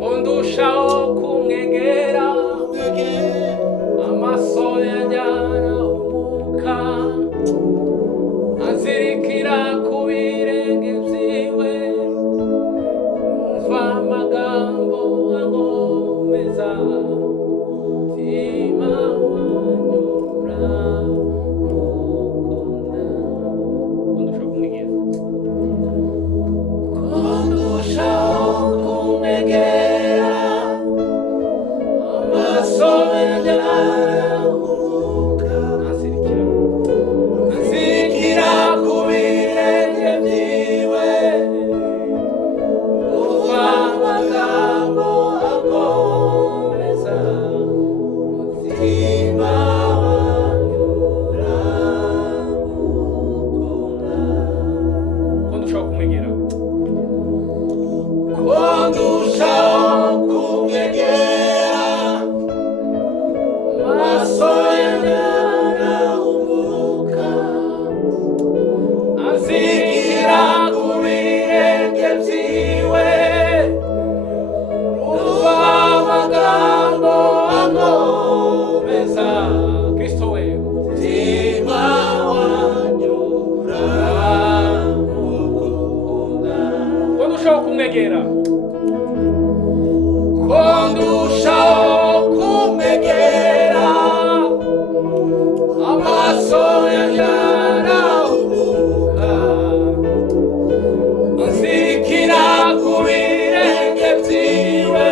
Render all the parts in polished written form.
undushaho kumwegera amaso yanjyana umuka azirikira ku birenge vyiwe umva amagambo angomeza mutima wanje uramukunda. Undushaho kumwegera amaso yanjyana umuka azirikira ku birenge vyiwe umva amagambo angomeza mutima wanje uramukunda. Undushaho kumwegera undushaho kumwegera amaso yanjyana umuka azirikira ku birenge vyiwe umva amagambo angomeza Kristo we mutima wanje uramukunda. Undushaho kumwegera undushaho kumwegera amaso yanjyana umuka azirikira ku birenge vyiwe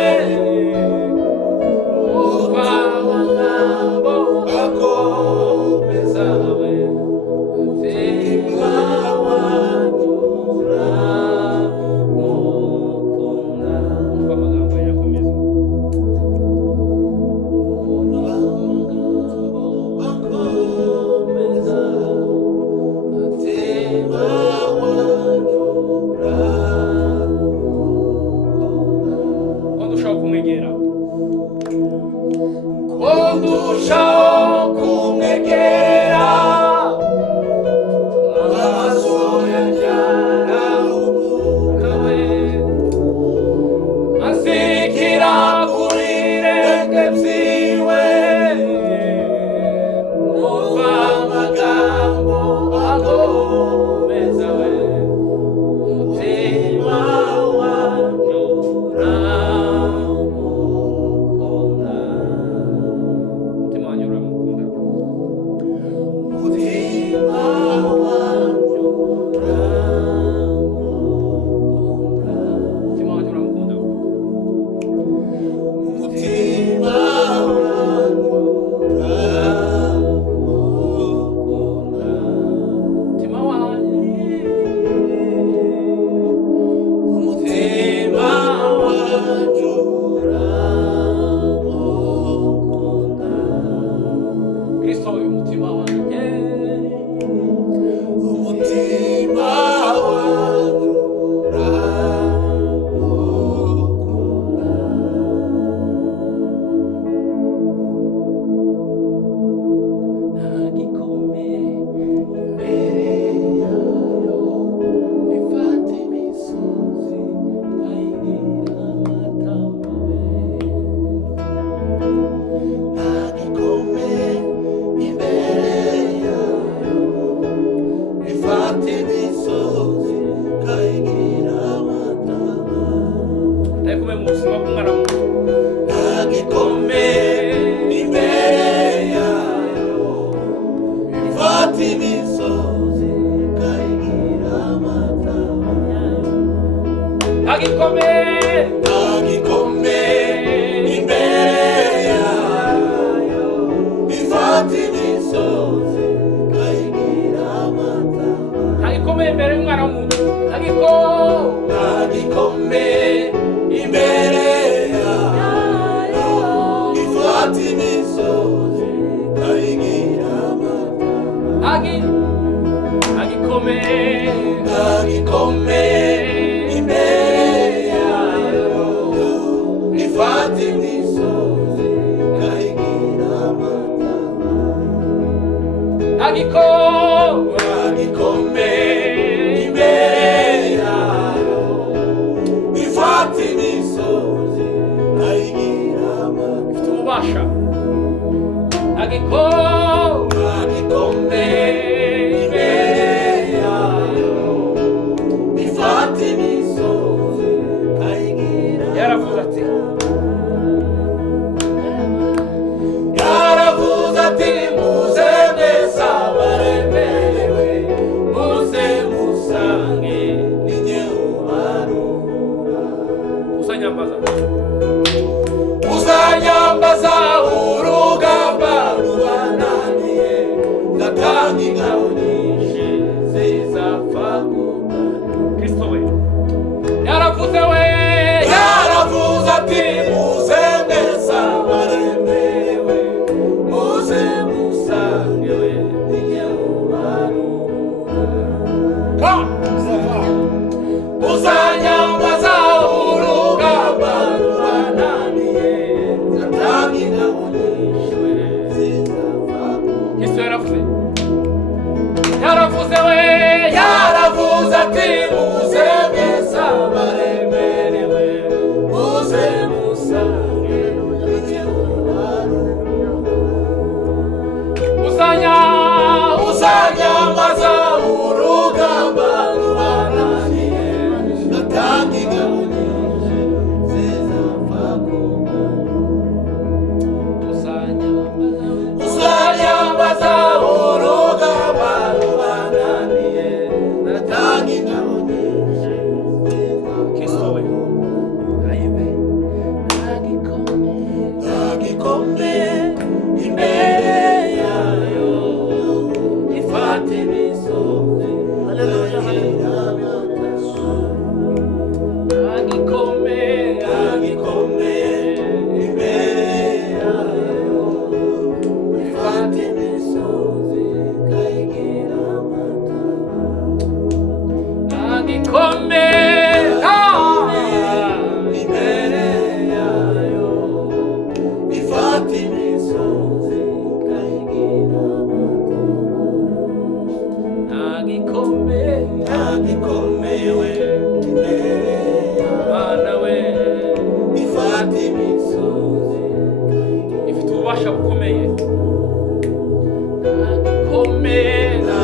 umva amagambo angomeza we mutima wanje uramukunda. Umva amagambo yakomeza undushaho kumwegera undushaho kumwegera amaso yanjyana umuka we azirikira ku birenge vyiwe umva amagambo angomeza we mutima wanje uramukunda. Mutima wanje uramukunda. Mutima wanje uramukunda. Mutima wanje uramukunda. Mutima wanje uramukunda. Mutima wanje umutima wanje uramukunda. Kristo uyu mutima wanje umutima wanje uramukunda. Nagikomeye imbere yayo ifata imisozi nkayigira amatawe. Nagikomeye imbere yayo ifata imisozi nkayigira amatawe. Nagikomeye mu buzima bw'umwana muto. Nagikomeye imbere yayo ifata imisozi nkayigira amatawe. Nagikomeye imbere yayo ifata imisozi nkayigira amatawe. Nagikomeye imbere y'umwana w'umuntu. Nagikomeye imbere yayo ifata imisozi nkayigira amatawe. Nagikomeye imbere yayo ifata imisozi nkayigira amatawe. Nagikomeye imbere yayo ifata imisozi ububasha agikomeye imbere yayo ifata imisozi kayigira. yaravuze ati muze mwese abaremerewe muze musange ninjye ubarura. uzanyambaza urugamba rubananiye ndatanga ingabo nyinshi zizapfa kurwana. Kristo we yaravuze ati muze mwese abaremerewe muze musange ninjye ubarura. uzanyambaza urugamba rubananiye ndatanga ingabo nyinshi zizapfa kurwana. Kristo yaravuze ati muze mwese abaremerewe muze musange ninjye ubarura. uzanyambaza urugamba rubananiye ndatanga ingabo nyinshi zizapfa kurwana. uzanyambaza urugamba rubananiye ndatanga ingabo nyinshi Kristo we agikomeye imbere yayo ifata imisozi agikomeye imbere yayo ifata imisozi kayigira amataba. imbere yayo ifata imisozi kayigira amataba. agikomeye we imbere Mana we ifata imisozi ifite ububasha bukomeye.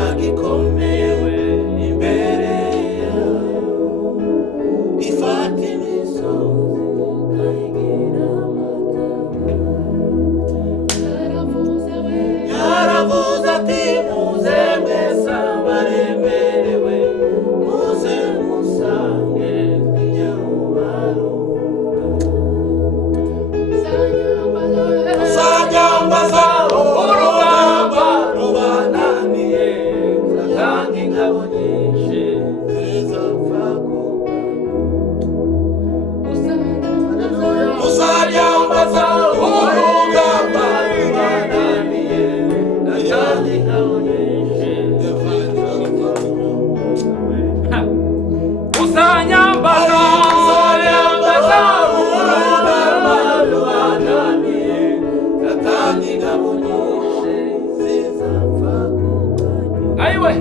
agikomeye we imbere yayo ifata imisozi kayigira amataba. yaravuze ati muze mwese abaremerewe muze musange ninjye ubarura. uzanyambaza urugamba rubananiye ndatanga ingabo nyinshi zizapfa kurwana. uzanyambaza urugamba rubananiye ndatanga ingabo nyinshi uzanyambaza urugamba rubananiye ndatanga ingabo nyinshi zizapfa kurwana. ayiwe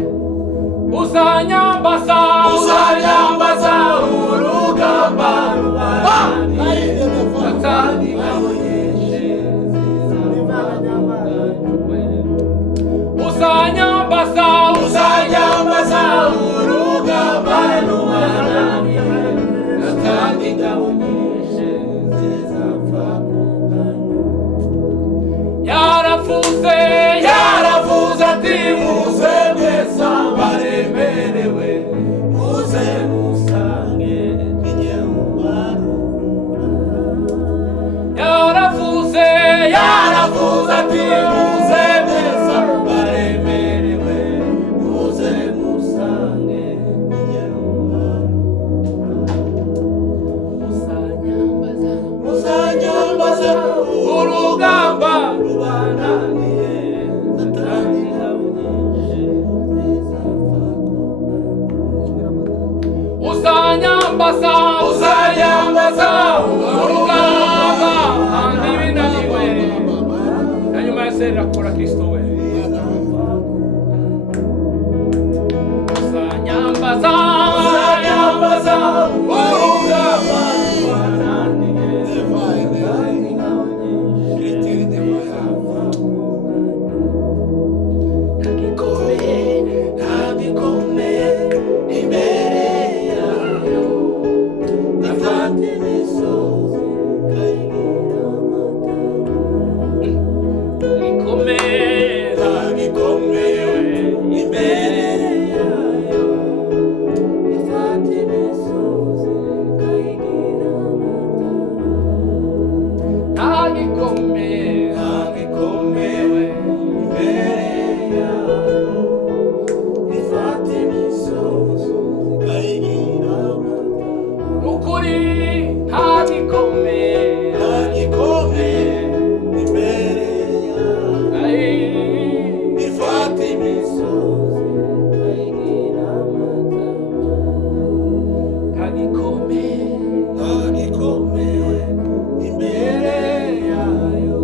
uzanyambaza urugamba rubananiye ndatanga ingabo nyinshi zizapfa kurwana. uzanyambaza uzanyambaza urugamba rubananiye ndatanga ingabo nyinshi zizapfa kurwana. yaravuze ati muze mwese abaremerewe muze musange ninjye ubarura. yaravuze ati muze mwese abaremerewe muze musange ninjye ubarura. uzanyambaza urugamba rubananiye ndatanga ingabo nyinshi zizapfa kurwana. uzanyambaza urugamba ntibinaniwe na nyuma ya seri rakora. Kristo we uzanyambaza urugamba rubananiye ndatanga ingabo nyinshi gikomeye gikomeye imbere yayo ifata imisozi ikayigira ukuri nta gikomeye gikomeye imbere yayo ifata imisozi ikayigira nta gikomeye gikomeye imbere yayo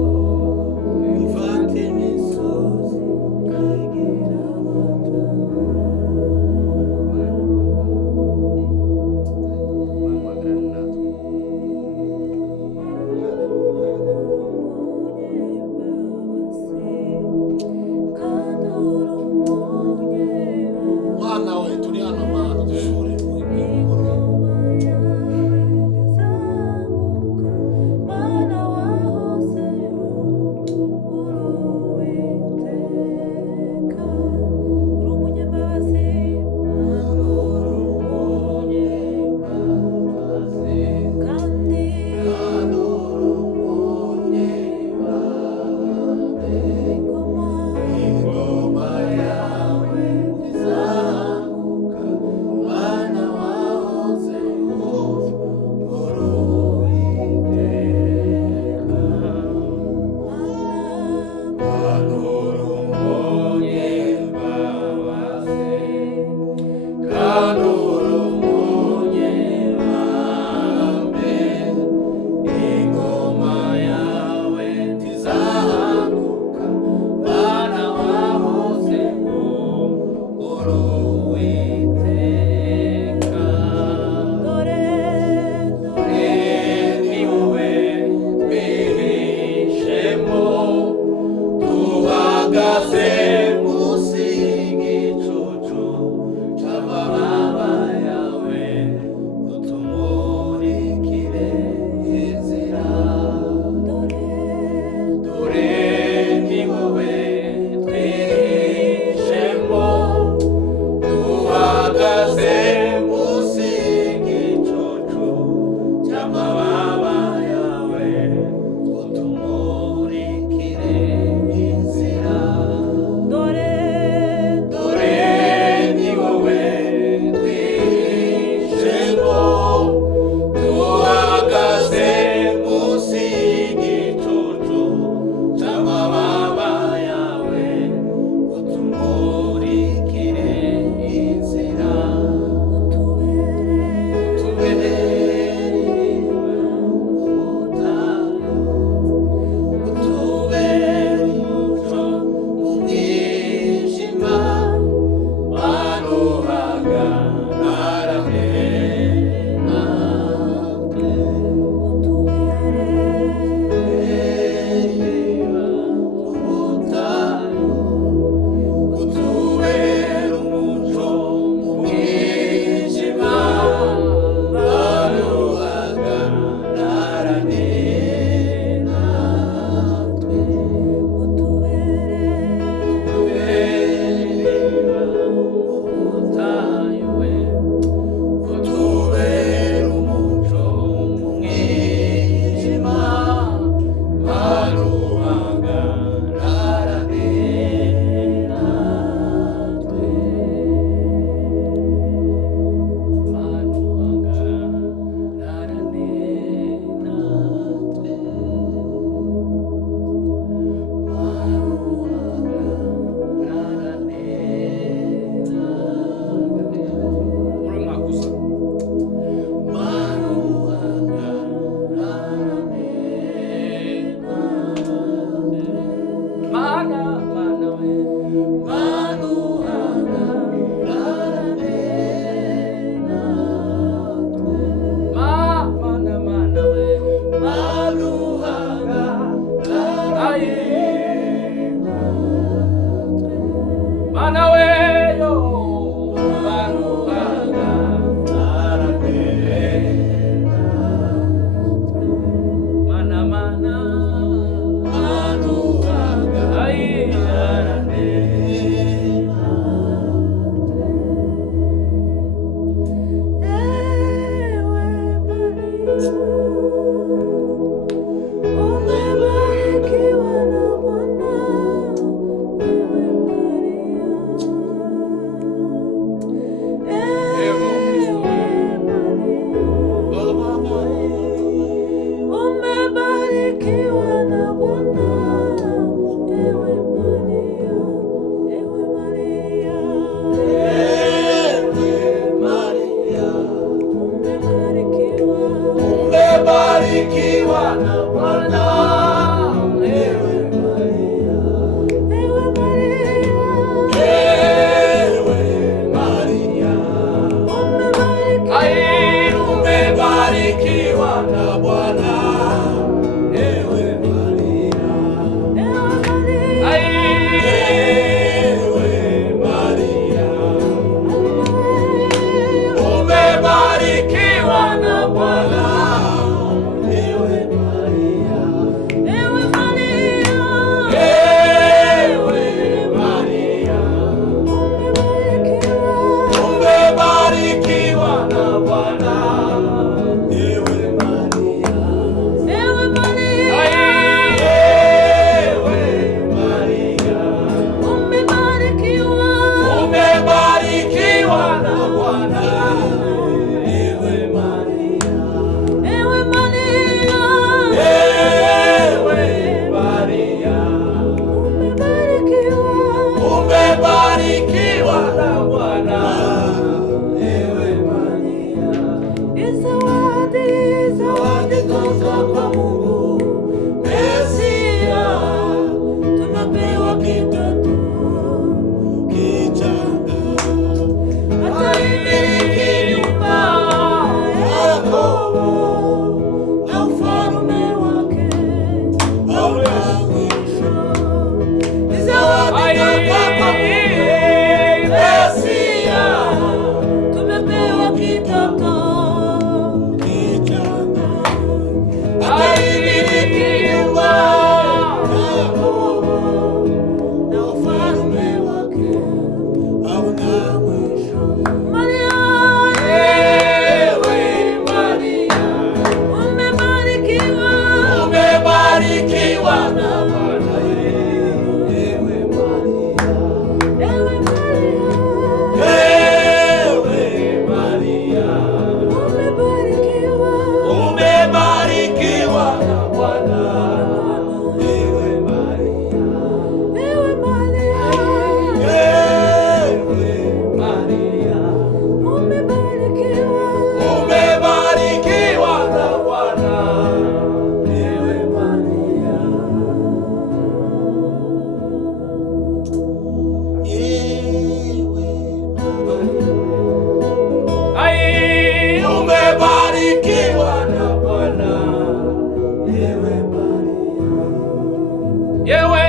yewe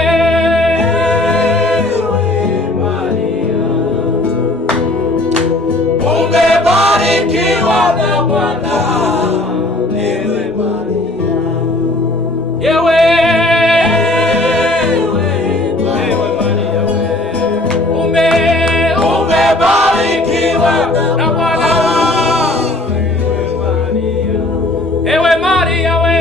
umebarikiwa na Bwana, ewe Maria. Yewe umebarikiwa na Bwana, ewe Maria we,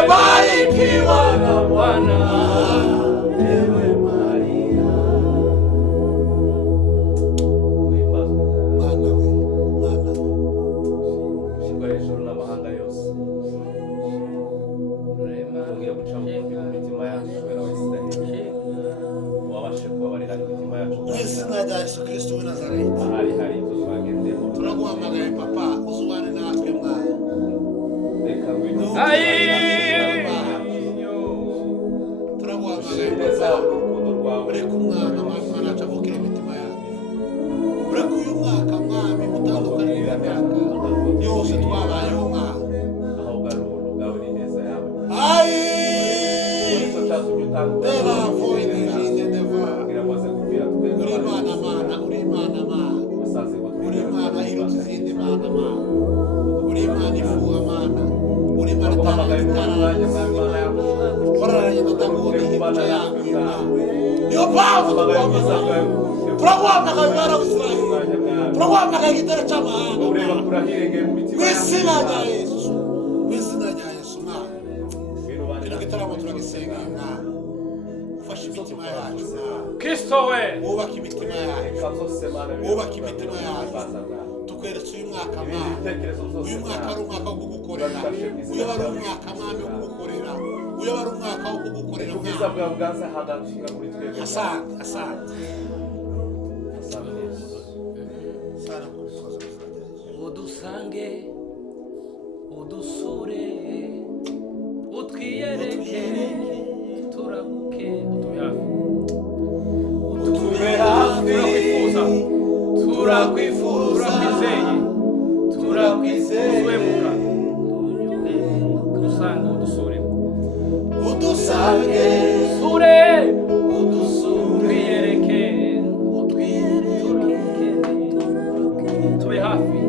umebarikiwa na Bwana, ewe Maria. Shikwa hejuru n'amahanga yose, tugiye guca mu mitima yacu kubera Abisirayeli, wabashe kubabarira imitima yacu. Mu izina rya Yesu Kristo w'i Nazareti, hari ibyo twagendeho, turaguhamagaye papa, uzubane natwe mwana. reka ngwino turaguhamagaye papa, ureke umwana mwami wacu avukire imitima yacu. Ureke uyu mwaka mwami utandukanye n'imyaka yose twabayeho mwami. ahubwo ari ubuntu bwawe n'ineza yawe. Icyo cyatumye utandukanye Deva voine jinde deva. kugira ngo aze kubwira twebwe Uri Imana mana, uri Imana mana. basaze ngo Uri Imana iruta izindi mana mana. Uri Imana ifuha mana. Uri Imana twahamagaye mu itara mwanya mw'Imana yacu, wararanye ndagoni imico yawe mwami. Niyo mpamvu turaguhamagaye. Turaguhamagaye mwana w'Isirayeli. Turaguhamagaye igitero cy'amahanga. ureba kurahirengeye mu mitima Mu izina rya Yesu. Mu izina rya Yesu mwami. Kino gitaramo turagisenga mwami. Ufashe imitima yacu mwami. Kristo we, Wubake imitima yacu. Wubake imitima yacu. Wubake Tukweretse uyu mwaka mwami. Uyu mwaka ari umwaka wo kugukorera. Uyu ari umwaka mwami wo kugukorera. Uyu ari umwaka wo kugukorera ubwiza mwami. bwawe bwaza hagashira muri twebwe. Asante, asante. Asante Yesu. Sana kubikoza bizina rya Yesu. Udusange, udusure, utwiyereke, turaguke, utube hafi, turakwifuza, turakwizeye, turakwizeye, udusange, udusure, Udusange, utwiyereke, tube hafi,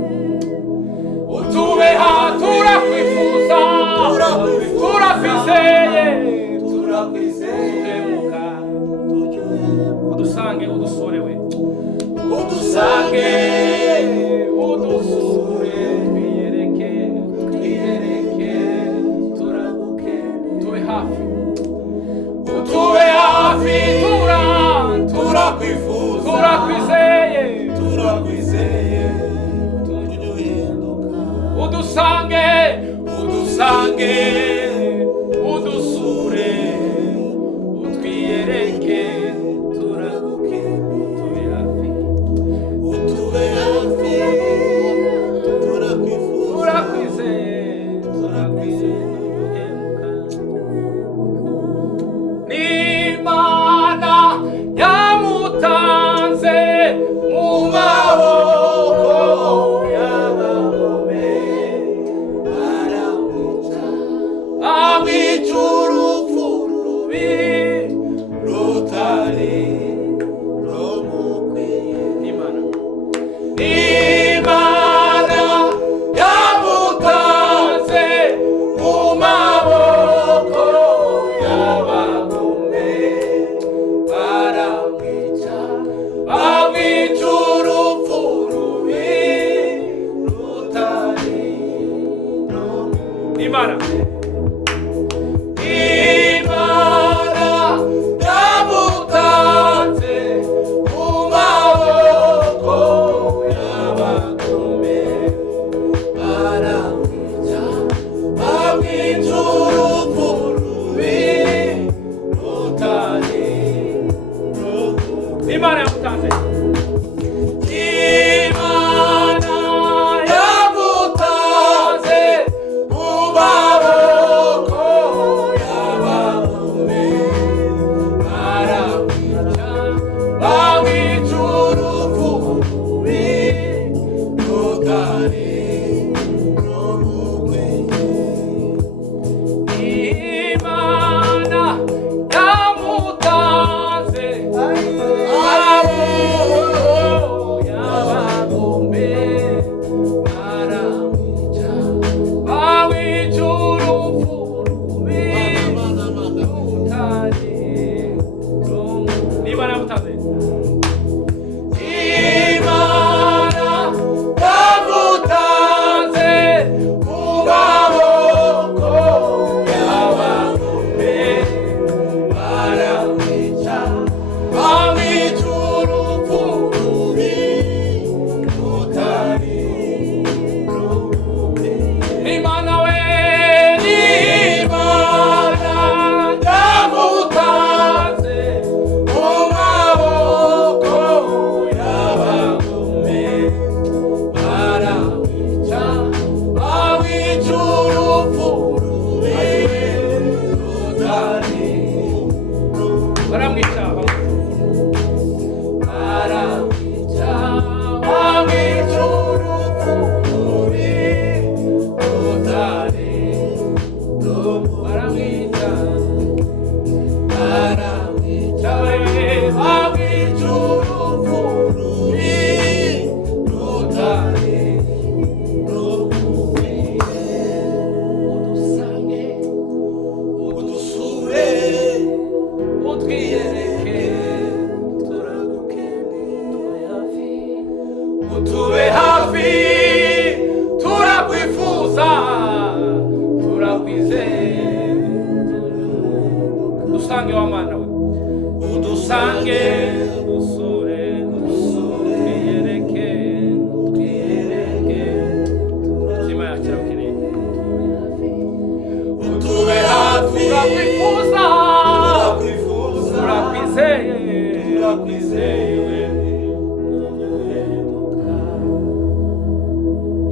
utube hafi, turakwifuza, turakwizeye, udusange, udusure we, udusange, udusure, twiyereke, turaguke, tube hafi, utube hafi, turakwifuza, turakwizeye, udusange, udusure, utwiyereke, turaguke, tube hafi, turakwizeye, n'Imana yamutanze mu maboko y'abagome, baramwica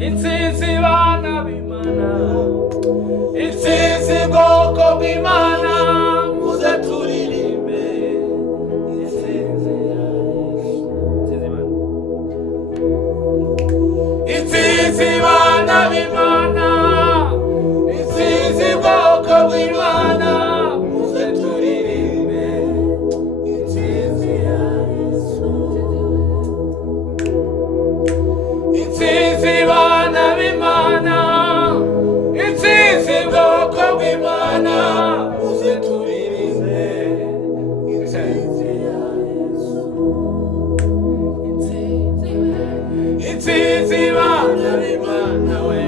intsinzi bana b'Imana, intsinzi bwoko bw'Imana, muze turirimbe intsinzi ya Yesu. Intsinzi bana b'Imana, intsinzi bwoko bw'Imana, muze turirimbe intsinzi ya Yesu. Intsinzi bana b'Imana, intsinzi bwoko bw'Imana, muze turirimbe intsinzi ya Yesu. Intsinzi bana b'Imana we,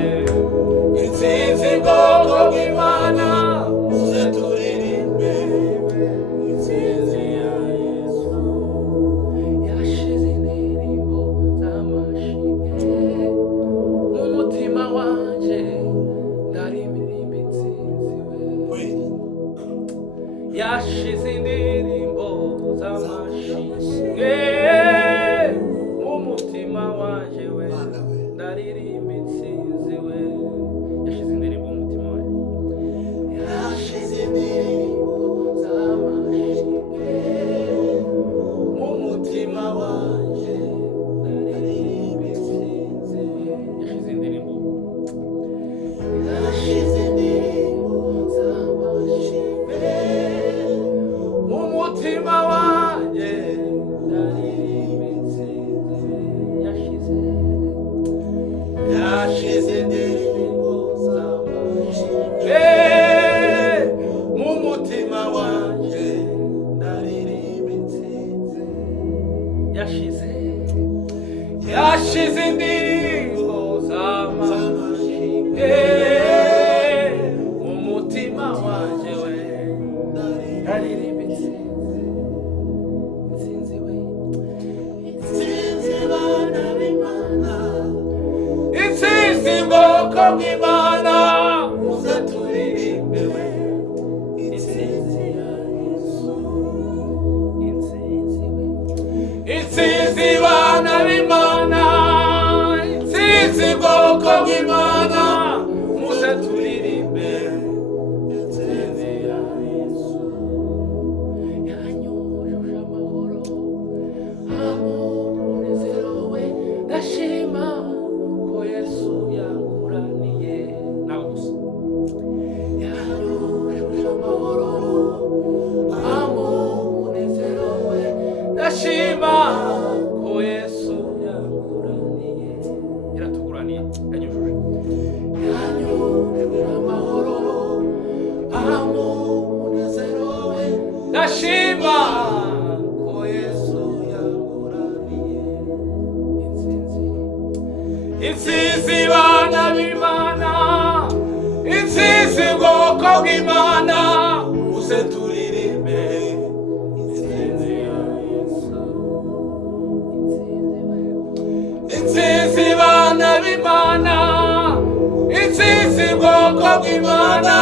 intsinzi bwoko bw'Imana, muze turirimbe intsinzi ya Yesu. Yashize indirimbo z'amashimwe mu mutima wanje, ndaririmba intsinzi we. Yashize indirimbo z'amashimwe mu mutima wanje we, ndaririmba intsinzi we. Yashize indirimbo mu mutima wanje, yashize indirimbo z'amashimwe mu mutima wanje, ndaririmba intsinzi we. Yashize indirimbo, yashize indirimbo z'amashimwe mu mutima wanje, ndaririmba intsinzi we. Yashize indirimbo z'amashimwe mu mutima wanje, ndaririmba intsinzi. Yashize indirimbo z'amashimwe mu mutima wanje we, ndaririmba intsinzi. Intsinzi we, intsinzi bana b'Imana, intsinzi bwoko bw'Imana, muze turirimbe we intsinzi ya Yesu. Intsinzi we, intsinzi bana b'Imana, intsinzi bwoko bw'Imana, muze turirimbe intsinzi ya Yesu. Yanyujuje amahoro, umunezero we, ndashima ko Yesu yanguraniye. Nawe gusa yanyujuje amahoro, umunezero we, ndashima ko Yesu yanguraniye. Yaratuguraniye, yanyujuje amahoro, umunezero we, ndashima ko Yesu yanguraniye. Intsinzi bana b'Imana, intsinzi bwoko bw'Imana, muze turirimbe intsinzi ya Yesu. Intsinzi bana b'Imana, intsinzi bwoko bw'Imana,